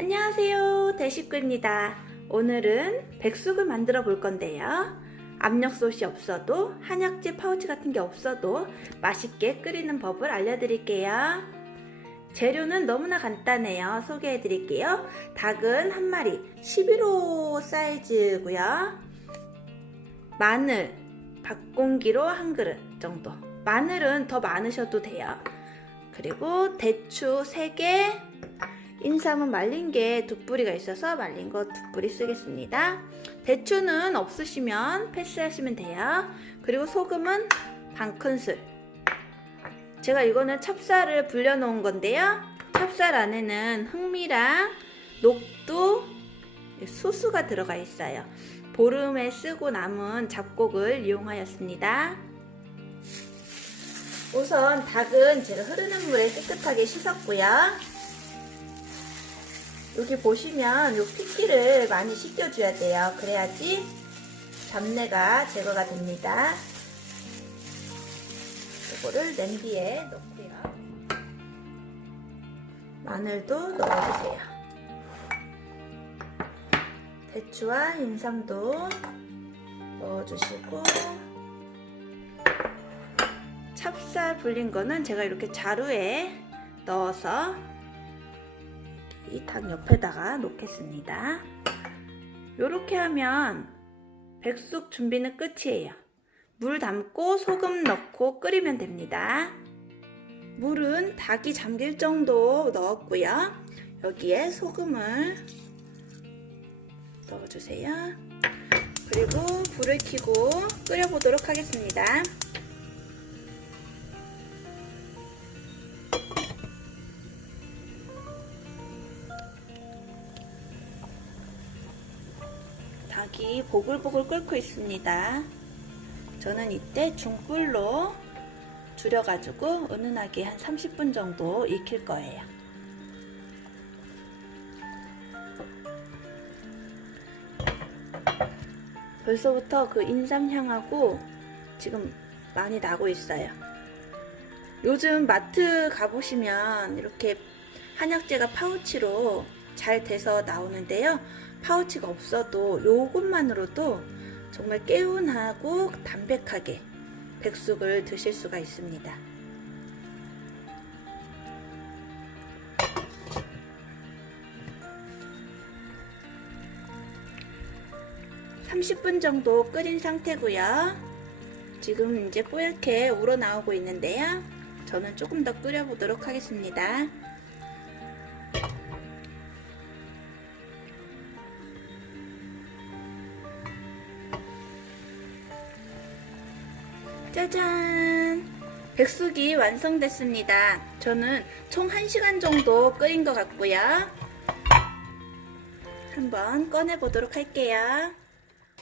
안녕하세요. 대식구입니다. 오늘은 백숙을 만들어 볼 건데요. 압력솥이 없어도 한약재 파우치 같은 게 없어도 맛있게 끓이는 법을 알려드릴게요. 재료는 너무나 간단해요. 소개해 드릴게요. 닭은 한 마리 11호 사이즈고요. 마늘 밥공기로 한 그릇 정도. 마늘은 더 많으셔도 돼요. 그리고 대추 3개 인삼은 말린 게 두 뿌리가 있어서 말린 거 두 뿌리 쓰겠습니다. 대추는 없으시면 패스하시면 돼요. 그리고 소금은 반 큰술. 제가 이거는 찹쌀을 불려 놓은 건데요. 찹쌀 안에는 흑미랑 녹두, 수수가 들어가 있어요. 보름에 쓰고 남은 잡곡을 이용하였습니다. 우선 닭은 제가 흐르는 물에 깨끗하게 씻었고요. 여기 보시면 요 핏기를 많이 씻겨줘야 돼요. 그래야지 잡내가 제거가 됩니다. 이거를 냄비에 넣고요. 마늘도 넣어주세요. 대추와 인삼도 넣어주시고 찹쌀 불린 거는 제가 이렇게 자루에 넣어서 이 닭 옆에다가 놓겠습니다. 이렇게 하면 백숙 준비는 끝이에요. 물 담고 소금 넣고 끓이면 됩니다. 물은 닭이 잠길 정도 넣었고요. 여기에 소금을 넣어주세요. 그리고 불을 켜고 끓여보도록 하겠습니다. 닭이 보글보글 끓고 있습니다. 저는 이때 중불로 줄여가지고 은은하게 한 30분 정도 익힐 거예요. 벌써부터 그 인삼향하고 지금 많이 나고 있어요. 요즘 마트 가보시면 이렇게 한약재가 파우치로 잘 돼서 나오는데요. 파우치가 없어도 요것만으로도 정말 개운하고 담백하게 백숙을 드실 수가 있습니다. (30분) 정도 끓인 상태고요. 지금 이제 뽀얗게 우러나오고 있는데요. 저는 조금 더 끓여 보도록 하겠습니다 짜잔! 백숙이 완성됐습니다. 저는 총 1시간 정도 끓인 것 같고요. 한번 꺼내보도록 할게요.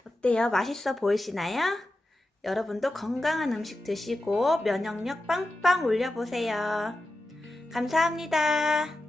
어때요? 맛있어 보이시나요? 여러분도 건강한 음식 드시고 면역력 빵빵 올려보세요. 감사합니다.